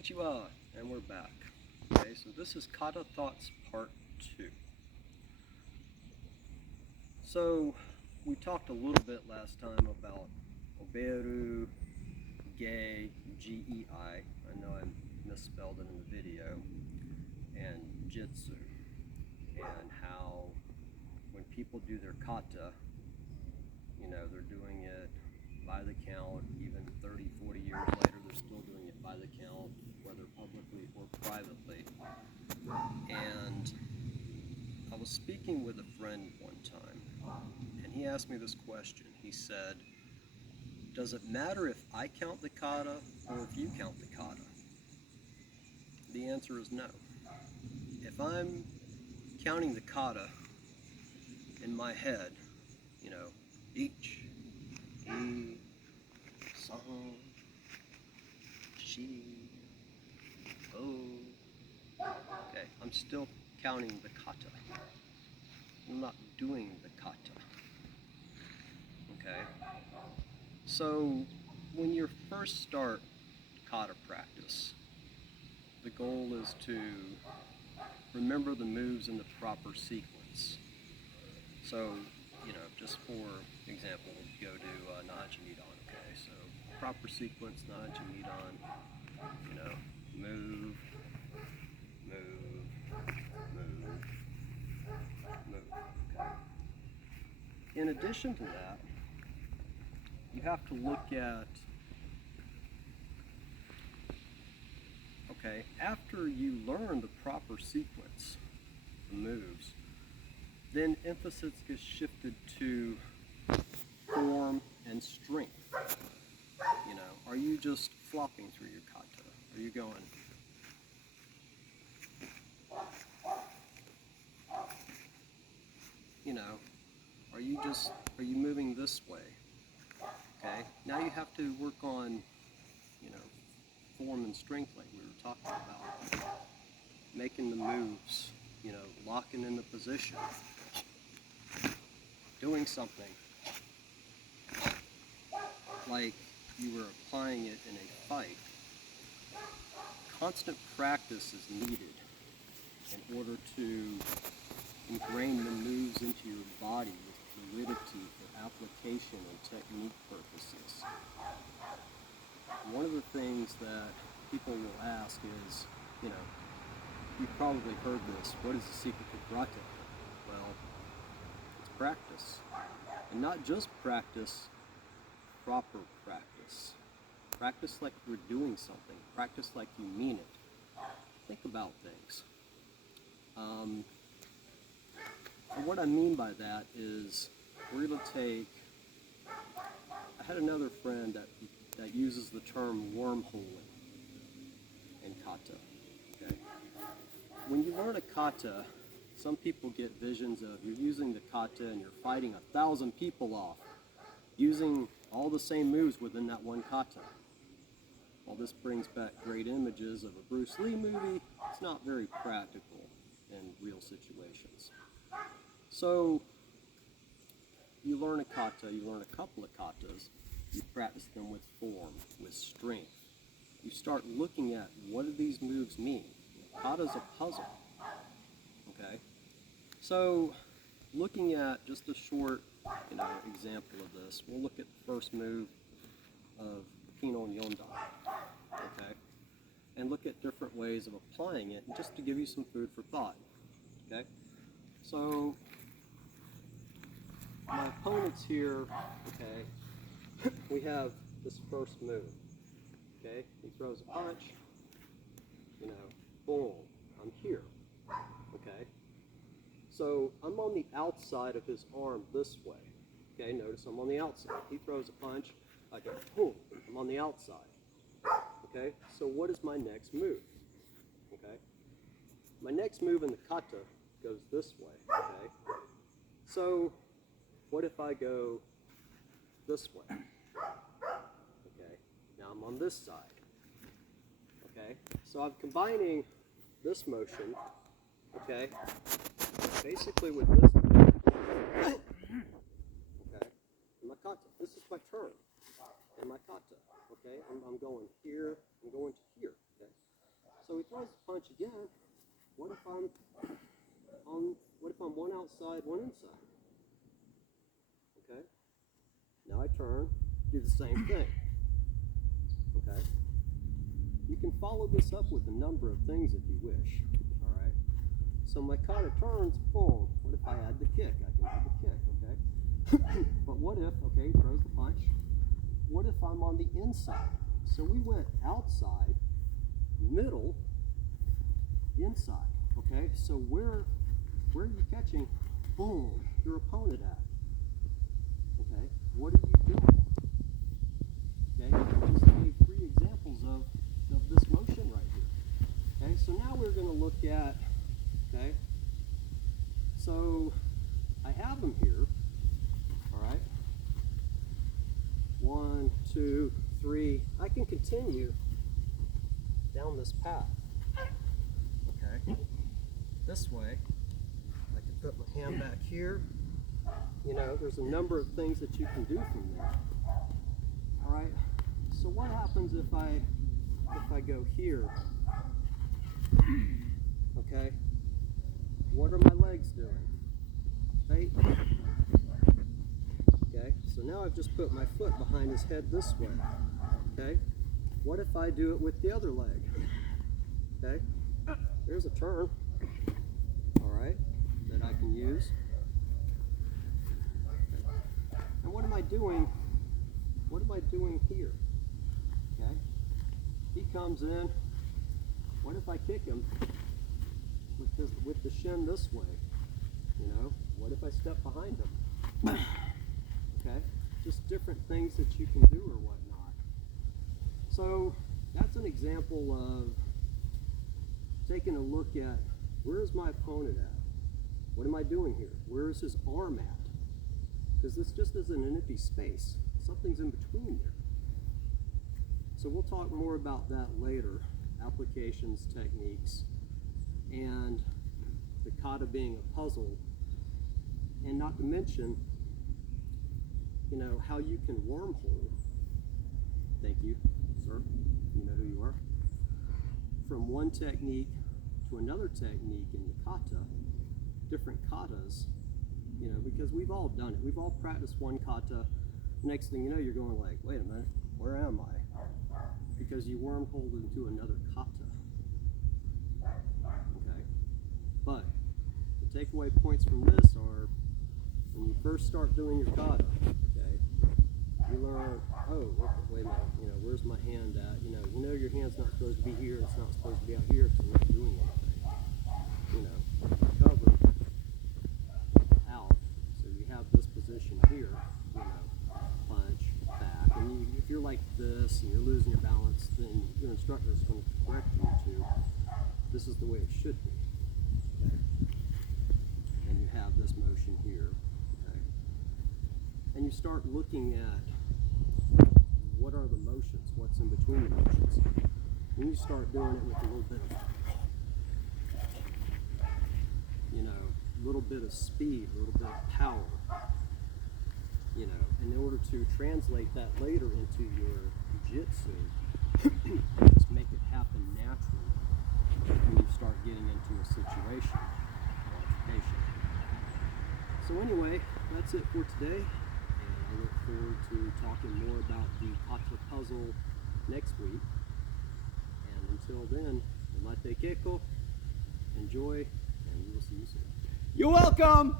Konnichiwa, and we're back. Okay, so this is Kata Thoughts Part 2. So, we talked a little bit last time about oberu, gei, G-E-I. I know I misspelled it in the video. And jitsu. And how when people do their kata, they're doing it by the count. Even 30, 40 years later, they're still doing it by the count, whether publicly or privately. And I was speaking with a friend one time, and he asked me this question. He said, does it matter if I count the kata or if you count the kata? The answer is no. If I'm counting the kata in my head, each, I, san, shi, o. Okay, I'm still counting the kata. I'm not doing the kata. Okay? So, when you first start kata practice, the goal is to remember the moves in the proper sequence. So, just for example, we'll go to Naji Nidan, okay? So, proper sequence, Naji Nidan, move, move, move, move, okay? In addition to that, you have to look at, okay, after you learn the proper sequence, the moves, then emphasis gets shifted to form and strength. Are you just flopping through your kata? Are you going, are you moving this way? Okay, now you have to work on, form and strength like we were talking about. Making the moves, locking in the position. Doing something like you were applying it in a fight. Constant practice is needed in order to ingrain the moves into your body with fluidity for application and technique purposes. One of the things that people will ask is, you've probably heard this, what is the secret to karate? Well, it's practice. And not just practice, proper practice. Practice like you're doing something. Practice like you mean it. Think about things. And what I mean by that is, we're going to take, I had another friend that uses the term wormholing in kata. Okay? When you learn a kata, some people get visions of you're using the kata and you're fighting 1,000 people off, using all the same moves within that one kata. While this brings back great images of a Bruce Lee movie, it's not very practical in real situations. So, you learn a kata, you learn a couple of katas, you practice them with form, with strength. You start looking at what do these moves mean. Kata's a puzzle, okay? So, looking at just a short, example of this, we'll look at the first move of Pinon Yondan, okay? And look at different ways of applying it, just to give you some food for thought, okay? So, my opponent's here, okay? We have this first move, okay? He throws a punch, boom, I'm here, okay? So I'm on the outside of his arm this way, okay? Notice I'm on the outside. He throws a punch, I go, boom, I'm on the outside, okay? So what is my next move, okay? My next move in the kata goes this way, okay? So what if I go this way? Okay, now I'm on this side. Okay, so I'm combining this motion, okay, basically with this, okay, in my kata. This is my turn in my kata, okay? I'm going here, I'm going to here, okay? So he throws the punch again. What if I'm one outside, one inside? Okay. Now I turn, do the same thing. Okay. You can follow this up with a number of things if you wish. All right. So my kata turns, boom. What if I add the kick? I can add the kick. Okay. But what if? Okay, he throws the punch. What if I'm on the inside? So we went outside, middle, inside. Okay. So where are you catching? Boom. Your opponent at? Okay. What are you doing? Okay. I just gave 3 examples of this motion right here. Okay. So now we're going to look at. Okay. So I have them here. All right. 1, 2, 3. I can continue down this path. Okay. This way. I can put my hand back here. You know, there's a number of things that you can do from there. All right. So what happens if I go here? Okay. What are my legs doing? Right? Okay. So now I've just put my foot behind his head this way. Okay. What if I do it with the other leg? Okay. There's a turn. All right. That I can use. And what am I doing? What am I doing here? Okay. He comes in. What if I kick him with the shin this way? You know, what if I step behind him? Okay, just different things that you can do or whatnot. So that's an example of taking a look at where is my opponent at? What am I doing here? Where is his arm at? Because this just isn't an empty space. Something's in between there. So we'll talk more about that later, applications, techniques, and the kata being a puzzle, and not to mention, you know, how you can wormhole, thank you, sir, you know who you are, from one technique to another technique in the kata, different katas, you know, because we've all done it. We've all practiced one kata. Next thing you know, you're going like, wait a minute, where am I? Because you wormholed into another kata. Okay? But the takeaway points from this are, when you first start doing your kata, okay, you learn, oh, wait a minute, you know, where's my hand at? You know your hand's not supposed to be here, it's not supposed to be out here, so I'm not doing anything. You know, cover, out. So you have this position here, you know, punch, back. And if you're like this and you're losing your balance, then your instructor is going to correct you to, this is the way it should be. Okay? And you have this motion here. Okay? And you start looking at what are the motions, what's in between the motions. Then you start doing it with a little bit of, you know, a little bit of speed, a little bit of power, you know, and in order to translate that later into your jiu-jitsu, just make it happen naturally when you start getting into a situation, altercation. So anyway, that's it for today, and I look forward to talking more about the kata puzzle next week. And until then,黙って稽古, enjoy, and we will see you soon. You're welcome!